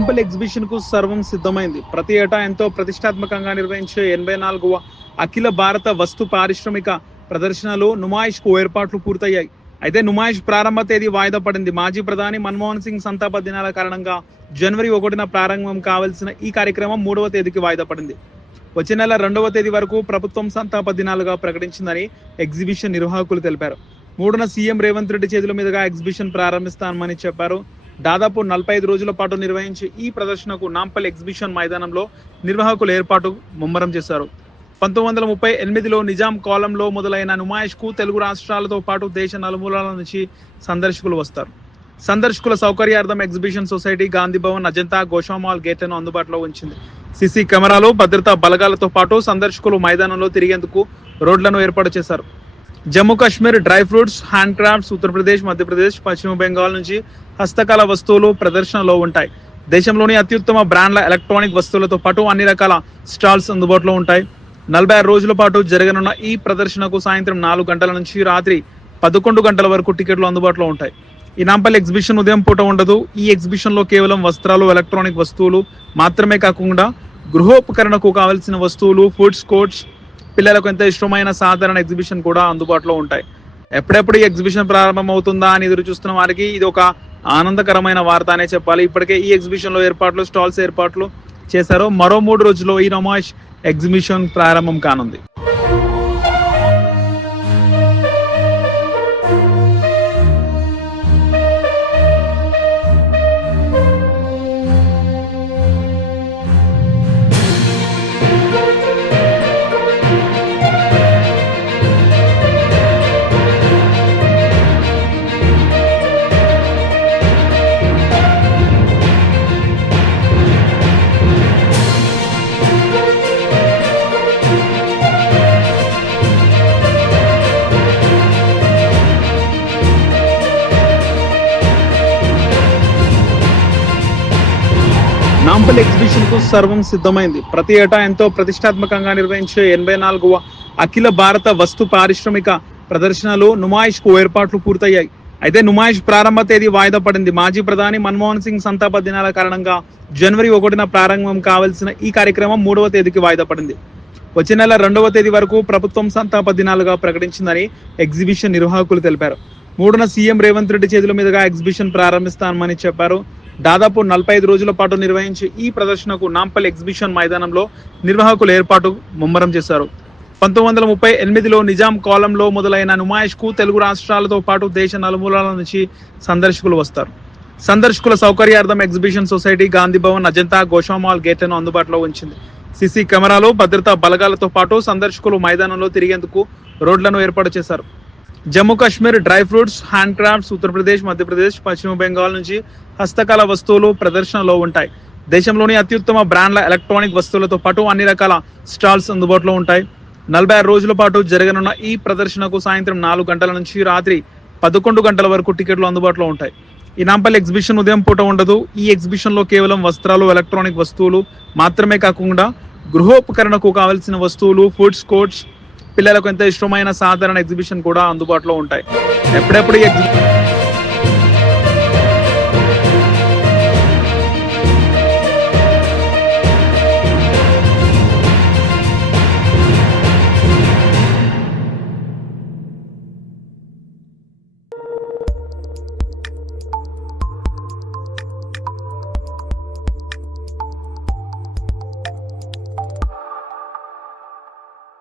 Nampally exhibition కు సర్వం సిద్ధమైంది. ప్రతి ఏటా ఎంతో ప్రతిష్టాత్మకంగా నిర్వహించే 84వ అఖిల భారత వస్తు పారిశ్రామిక ప్రదర్శనలో నుమాయిష్ కు ఏర్పాట్లు పూర్తయ్యాయి. అయితే నుమాయిష్ ప్రారంభ తేదీ వాయిదా పడింది. మాజీ ప్రధాని మన్మోహన్ సింగ్ సంతాప దినాల కారణంగా జనవరి 1న ప్రారంభం కావాల్సిన ఈ కార్యక్రమం 3వ తేదీకి వాయిదా పడింది. వచ్చే నెల 2వ తేదీ వరకు ప్రభుత్వం సంతాప దినాలుగా ప్రకటించిందని ఎగ్జిబిషన్ నిర్వాహకులు తెలిపారు. 3న సీఎం రేవంత్ రెడ్డి చేతుల మీదుగా ఎగ్జిబిషన్ ప్రారంభిస్తామని చెప్పారు. దాదాపు 45 రోజుల పాటు నిర్వహించే ఈ ప్రదర్శనకు నాంపల్లి ఎగ్జిబిషన్ మైదానంలో నిర్వాహకులు ఏర్పాటు ముమ్మరం చేశారు. 1938లో నిజాం కాలంలో మొదలైన నుమాయిష్ కు తెలుగు రాష్ట్రాలతో పాటు దేశ నలుమూలల నుంచి సందర్శకులు వస్తారు. సందర్శకుల సౌకర్యార్థం ఎగ్జిబిషన్ సొసైటీ గాంధీ భవన్, అజంతా, గోషామాల్ గేట్లను అందుబాటులో ఉంచింది. సీసీ కెమెరాలు, భద్రతా బలగాలతో పాటు సందర్శకులు మైదానంలో తిరిగేందుకు రోడ్లను ఏర్పాటు చేశారు. Jammu Kashmir dry fruits, hand crafts, Uttar Pradesh, Madhya Pradesh, పశ్చిమ బెంగాల్ నుంచి హస్తకళ వస్తువులు ప్రదర్శనలో ఉంటాయి. దేశంలోని అత్యుత్తమ బ్రాండ్ల ఎలక్ట్రానిక్ వస్తువులతో పాటు అన్ని రకాల స్టాల్స్ అందుబాటులో ఉంటాయి. 46 రోజుల పాటు జరగనున్న ఈ ప్రదర్శనకు సాయంత్రం 4 గంటల నుంచి రాత్రి 11 గంటల వరకు టికెట్లు అందుబాటులో ఉంటాయి. ఈ నాంపల్లి ఎగ్జిబిషన్ ఉదయం పూట ఉండదు. ఈ ఎగ్జిబిషన్ లో కేవలం వస్త్రాలు, ఎలక్ట్రానిక్ వస్తువులు మాత్రమే కాకుండా గృహోపకరణకు కావలసిన వస్తువులు, ఫుడ్స్ కోర్ట్స్, పిల్లలకు ఎంత ఇష్టమైన సాధారణ ఎగ్జిబిషన్ కూడా అందుబాటులో ఉంటాయి. ఎప్పుడెప్పుడు ఈ ఎగ్జిబిషన్ ప్రారంభం అవుతుందా అని ఎదురు చూస్తున్న వారికి ఇది ఒక ఆనందకరమైన వార్త అనే చెప్పాలి. ఇప్పటికే ఈ ఎగ్జిబిషన్ లో స్టాల్స్ ఏర్పాట్లు చేశారు. మరో 3 రోజుల్లో ఈ నుమాయిష్ ఎగ్జిబిషన్ ప్రారంభం కానుంది. నాంపల్లి ఎగ్జిబిషన్ కు సర్వం సిద్ధమైంది. ప్రతి ఏటా ఎంతో ప్రతిష్టాత్మకంగా నిర్వహించే 84వ అఖిల భారత వస్తు పారిశ్రామిక ప్రదర్శనలో నుమాయిష్ కు ఏర్పాట్లు పూర్తయ్యాయి. అయితే నుమాయిష్ ప్రారంభ తేదీ వాయిదా పడింది. మాజీ ప్రధాని మన్మోహన్ సింగ్ సంతాప దినాల కారణంగా జనవరి 1న ప్రారంభం కావాల్సిన ఈ కార్యక్రమం 3వ తేదీకి వాయిదా పడింది. వచ్చే నెల 2వ తేదీ వరకు ప్రభుత్వం సంతాప దినాలుగా ప్రకటించిందని ఎగ్జిబిషన్ నిర్వాహకులు తెలిపారు. 3న సీఎం రేవంత్ రెడ్డి చేతుల మీదుగా ఎగ్జిబిషన్ ప్రారంభిస్తామని చెప్పారు. దాదాపు 45 రోజుల పాటు నిర్వహించే ఈ ప్రదర్శనకు నాంపల్లి ఎగ్జిబిషన్ మైదానంలో నిర్వాహకులు ఏర్పాటు ముమ్మరం చేశారు. 1938లో నిజాం కాలంలో మొదలైన నుమాయిష్ కు తెలుగు రాష్ట్రాలతో పాటు దేశ నలుమూలల నుంచి సందర్శకులు వస్తారు. సందర్శకుల సౌకర్యార్థం ఎగ్జిబిషన్ సొసైటీ గాంధీ భవన్, అజంతా, గోషామాల్ గేట్లను అందుబాటులో ఉంచింది. సీసీ కెమెరాలు, భద్రతా బలగాలతో పాటు సందర్శకులు మైదానంలో తిరిగేందుకు రోడ్లను ఏర్పాటు చేశారు. Jammu Kashmir dry fruits, hand crafts, Uttar Pradesh, Madhya Pradesh, పశ్చిమ బెంగాల్ నుంచి హస్తకళ వస్తువులు ప్రదర్శనలో ఉంటాయి. దేశంలోని అత్యుత్తమ బ్రాండ్ల ఎలక్ట్రానిక్ వస్తువులతో పాటు అన్ని రకాల స్టాల్స్ అందుబాటులో ఉంటాయి. 46 రోజుల పాటు జరగనున్న ఈ ప్రదర్శనకు సాయంత్రం 4 గంటల నుంచి రాత్రి 11 గంటల వరకు టికెట్లు అందుబాటులో ఉంటాయి. ఈ నాంపల్లి ఎగ్జిబిషన్ ఉదయం పూట ఉండదు. ఈ ఎగ్జిబిషన్ లో కేవలం వస్త్రాలు, ఎలక్ట్రానిక్ వస్తువులు మాత్రమే కాకుండా గృహోపకరణకు కావలసిన వస్తువులు, ఫుడ్స్ కోర్ట్స్, పిల్లలకు ఎంత ఇష్టమైన సాధారణ ఎగ్జిబిషన్ కూడా అందుబాటులో ఉంటాయి. ఎప్పుడెప్పుడు